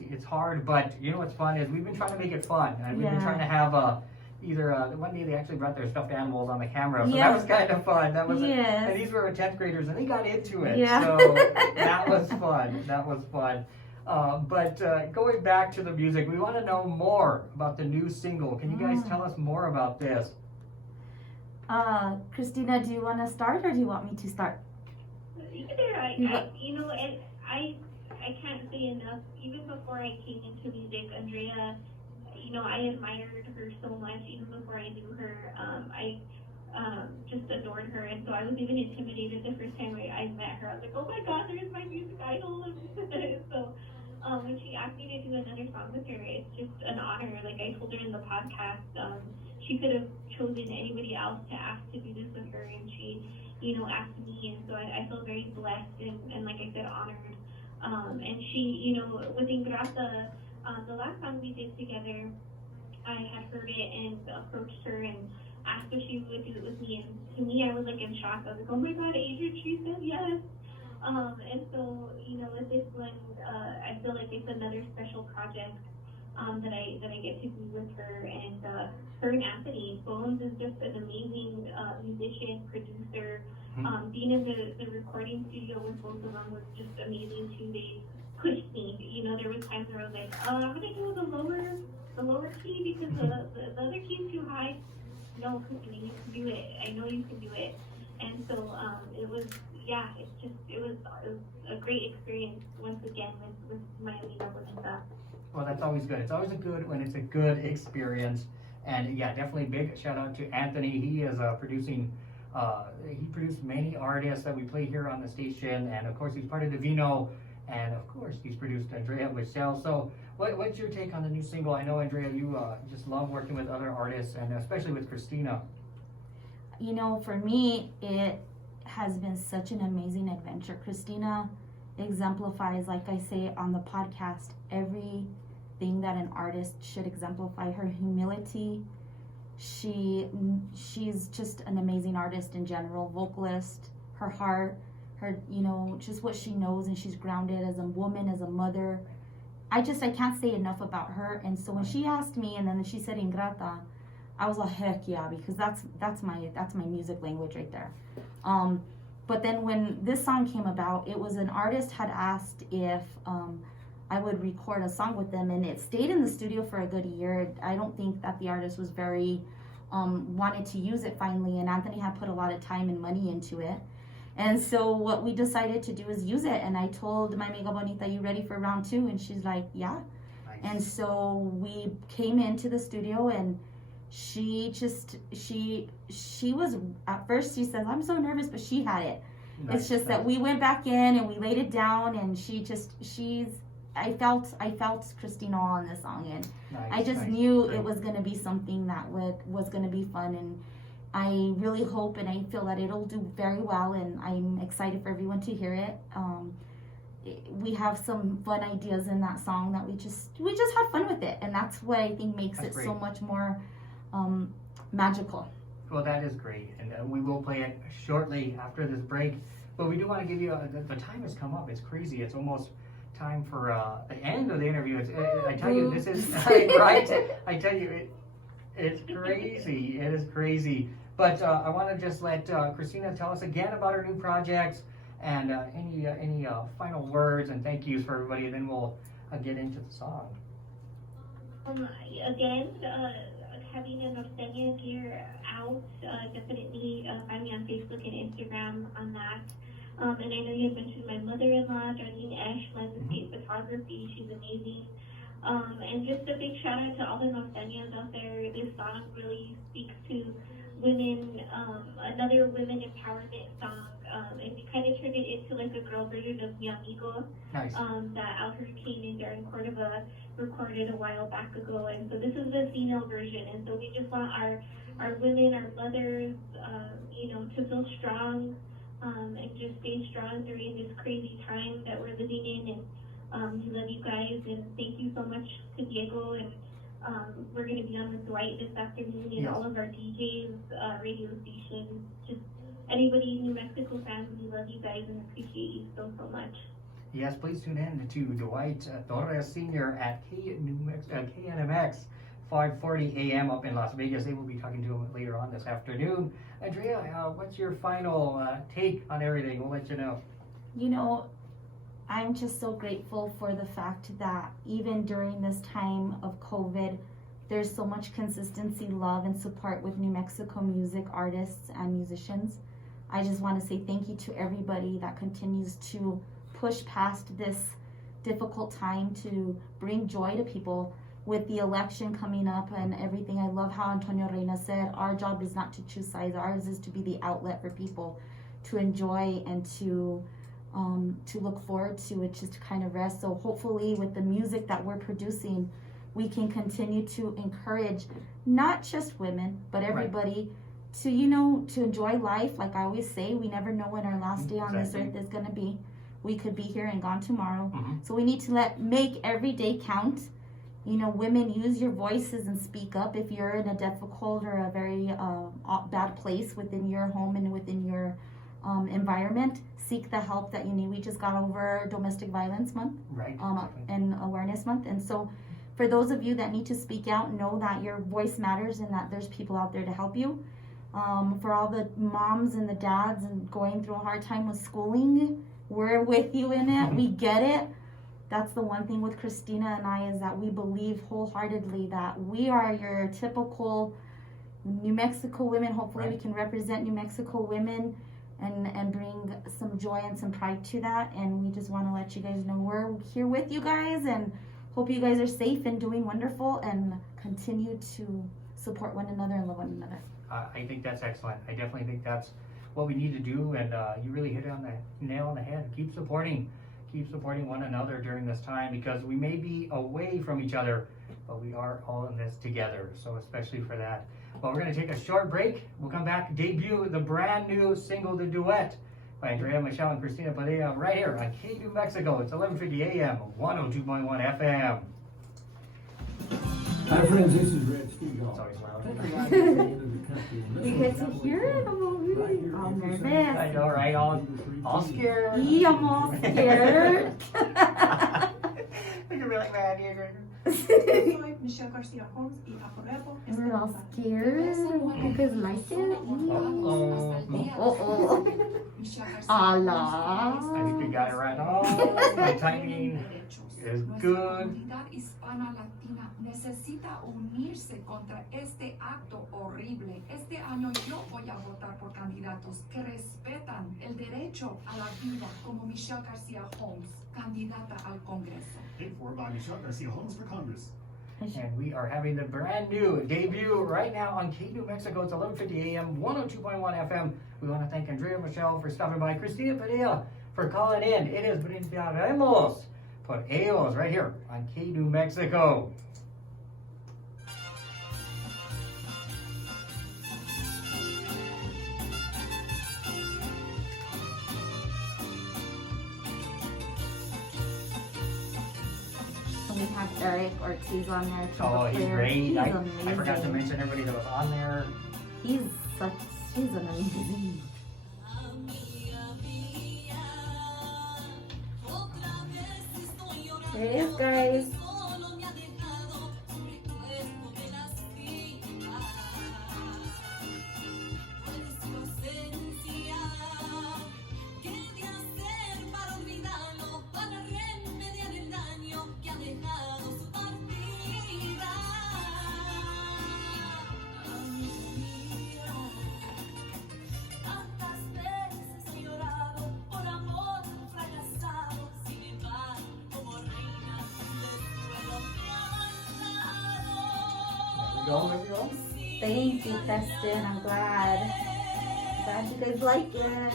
It's hard, but what's fun is we've been trying to make it fun, and we've been trying to have either one day they actually brought their stuffed animals on the camera, so that was kind of fun. That was and these were 10th graders, and they got into it. So that was fun. But going back to the music, we want to know more about the new single. Can you guys tell us more about this? Christina, do you want to start, or do you want me to start? I can't say enough. Even before I came into music, Andrea, I admired her so much. Even before I knew her, I just adored her, and so I was even intimidated the first time I met her. I was like, oh my God, there's my music idol. So when she asked me to do another song with her, it's just an honor. Like I told her in the podcast, she could have chosen anybody else to ask to do this with her, and she, asked me, and so I feel very blessed and like I said, honored. And she, with Ingrata, the last song we did together, I had heard it and approached her and asked if she would do it with me, and to me, I was like in shock. I was like, oh my God, Adrian, she said yes. And so, with this one, I feel like it's another special project that I get to be with her, and her and Anthony. Bones is just an amazing musician, producer. Being in the recording studio with both of them was just amazing too. They pushed me. There was times where I was like, I'm gonna do the lower key because the other key is too high. No, Christina, you can do it. I know you can do it. And so it was a great experience once again with my Lena Bonita. Well, that's always good. It's always when it's a good experience. And yeah, definitely big shout out to Anthony. He is producing He produced many artists that we play here on the station, and of course he's part of Divino, and of course he's produced Andrea Michelle. So what's your take on the new single? I know, Andrea, you just love working with other artists, and especially with Christina. You know, for me, it has been such an amazing adventure. Christina exemplifies, like I say on the podcast, everything that an artist should exemplify. Her humility. She's just an amazing artist in general, vocalist, her heart, her, you know, just what she knows, and she's grounded as a woman, as a mother. I can't say enough about her. And so when she asked me, and then she said ingrata, I was like, heck yeah, because that's my music language right there. But then when this song came about, it was an artist had asked if I would record a song with them, and it stayed in the studio for a good year. I don't think that the artist was very wanted to use it finally, and Anthony had put a lot of time and money into it. And so what we decided to do is use it, and I told my amiga Bonita, you ready for round 2? And she's like, yeah. Nice. And so we came into the studio, and she was, at first she says, I'm so nervous, but she had it. Nice, It's just that nice. we went back in and we laid it down, and I felt Christina on this song, and Nice, I just nice. knew Great. it was going to be something that was going to be fun, and I really hope and I feel that it'll do very well, and I'm excited for everyone to hear it. We have some fun ideas in that song that we just had fun with it, and that's what I think makes That's it so great. much more magical. Well, that is great, and we will play it shortly after this break. But we do want to give you the time has come up. It's crazy. It's almost time for the end of the interview. I tell you, this is right. I tell you, it's crazy. It is crazy. But I want to just let Christina tell us again about her new projects and any final words and thank yous for everybody, and then we'll get into the song. Again, having a Norteña gear out, definitely find me on Facebook and Instagram on that. And I know you had mentioned my mother-in-law, Darlene Esch, landscape photography. She's amazing. And just a big shout out to all the Norteñas out there. This song really speaks to women, another women empowerment song. And we kind of turned it into like a girl version of Mi Amigo, Nice. that Al Hurricane and Darren Cordova recorded a while back ago. And so this is the female version. And so we just want our women, our mothers, to feel strong, and just stay strong during this crazy time that we're living in. And we love you guys, and thank you so much to Diego. And we're going to be on with Dwight this afternoon, and Yes. all of our DJs, radio stations, just anybody in New Mexico fans. We love you guys and appreciate you so much. Yes, please tune in to Dwight Torres Sr. at KNMX 5:40 a.m. up in Las Vegas. They will be talking to him later on this afternoon. Andrea, what's your final take on everything? We'll let you know. You know, I'm just so grateful for the fact that even during this time of COVID, there's so much consistency, love, and support with New Mexico music artists and musicians. I just want to say thank you to everybody that continues to push past this difficult time to bring joy to people. With the election coming up and everything, I love how Antonio Reina said, our job is not to choose sides. Ours is to be the outlet for people to enjoy and to look forward to it, just to kind of rest. So hopefully with the music that we're producing, we can continue to encourage not just women, but everybody to enjoy life. Like I always say, we never know when our last day on this earth is going to be. We could be here and gone tomorrow. Mhm. So we need to make every day count. Women, use your voices and speak up if you're in a difficult or a very bad place within your home and within your environment. Seek the help that you need. We just got over Domestic Violence Month Right. and Awareness Month. And so for those of you that need to speak out, know that your voice matters and that there's people out there to help you. For all the moms and the dads and going through a hard time with schooling, we're with you in it. We get it. That's the one thing with Christina and I, is that we believe wholeheartedly that we are your typical New Mexico women. Hopefully we can represent New Mexico women and bring some joy and some pride to that. And we just want to let you guys know we're here with you guys, and hope you guys are safe and doing wonderful, and continue to support one another and love one another. I think that's excellent. I definitely think that's what we need to do, and you really hit it on the nail on the head. Keep supporting one another during this time, because we may be away from each other, but we are all in this together. So especially for that. Well, we're going to take a short break. We'll come back, debut the brand new single, The Duet, by Andrea, Michelle, and Christina Perea, right here on New Mexico. It's 11:50 a.m., 102.1 FM. Hi friends, this is Red Steve. It's always loud. We get to hear the movie. All nervous. I know, right? All scared. Yeah, I'm all scared. You're really mad, you're Soy Michelle Garcia Holmes y apruebo este We're all mensaje. scared. You guys like it? Uh-oh. Michelle Garcia Allah. I think you got it right on. My timing is good. comunidad hispana latina necesita unirse contra este acto horrible. Este año yo voy a votar por candidatos que respetan el derecho a la vida, como Michelle Garcia Holmes, candidata al Congreso. Paid for by Michelle Garcia Holmes for Congress. And we are having the brand new debut right now on New Mexico. It's 11:50 a.m., 102.1 FM. We want to thank Andrea, Michelle for stopping by, Christina Perea for calling in. It is Brindaremos por ellos right here on New Mexico. We have Eric Ortiz on there. Oh, he's player. great. He's I amazing. forgot to mention everybody that was on there. He's an amazing. Here it is, guys. There we go. Thank you, Preston. I'm glad. Glad you guys like it.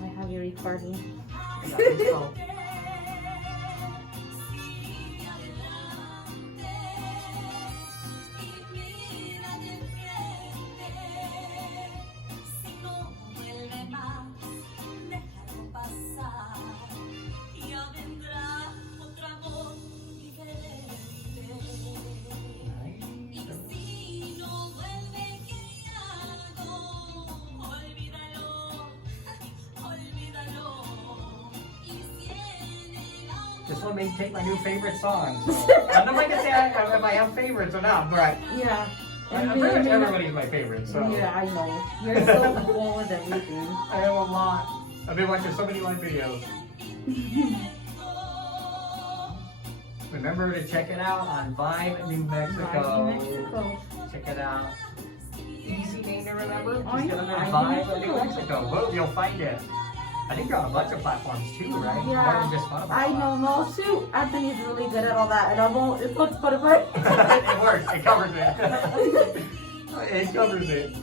I have you recording. Yeah, let's go. This one may take my new favorite song. So. I'm not going to say if I have favorites or not, but Yeah. pretty much everybody's my favorite. So Yeah, I know. You're so cool with everything. I have a lot. I've been watching so many live videos. Remember to check it out on Vibe New Mexico. New Mexico. Check it out. Easy name to remember. Oh, Just get under Vibe New Mexico. Well, you'll find it. I think you're on a bunch of platforms too, right? More Yeah, than just Spotify. I know. No, shoot. Anthony's really good at all that, and I won't. It's on Spotify. It works. It covers it. It covers it.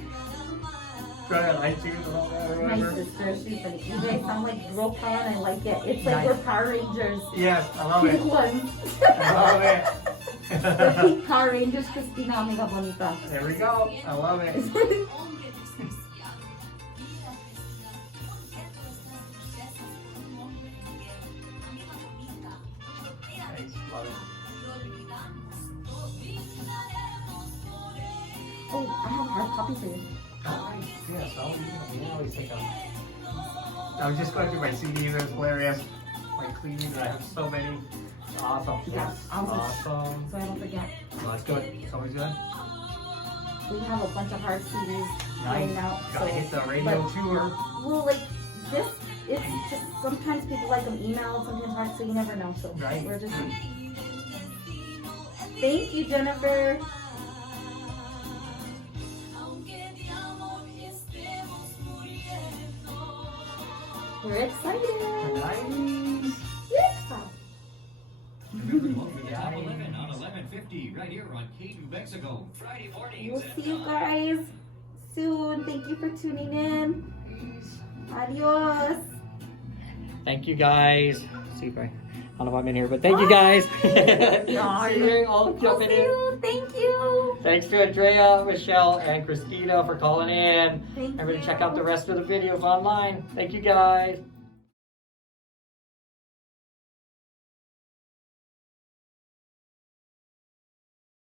Try on iTunes and all that or My whatever. sister, she's like, you guys sound like girl power, and I like it. It's like Nice. we're Power Rangers. Yes, I love Pink it. ones. I love it. The pink Power Rangers, Christina, amiga bonita. There we go. I love it. Nice. Love it. Oh, I have a hard copy for you. Nice. Yes, we always take them. I was just going through my CDs. It's hilarious. My CDs, I have so many. Awesome. Yeah, I'll just- Awesome. So I don't forget. Well, that's good. It's always good. We have a bunch of hard CDs Nice. going out. Gotta hit the radio but- tour. Well, like this, it's just sometimes people like them emailed, sometimes hard, so you never know. So Right. we're just. Thank you, Jennifer. We're excited. Nice. Yeah. Look for the top 11 on 11:50 right here on K2 Mexico. Friday mornings. We'll at see you 9. guys soon. Thank you for tuning in. Adios. Thank you guys. Super. I don't know if I'm in here, but thank you guys. See you all We'll jumping see in. you. Thank you. Thanks to Andrea, Michelle, and Christina for calling in. Thank Everybody you. check out the rest of the videos online. Thank you guys.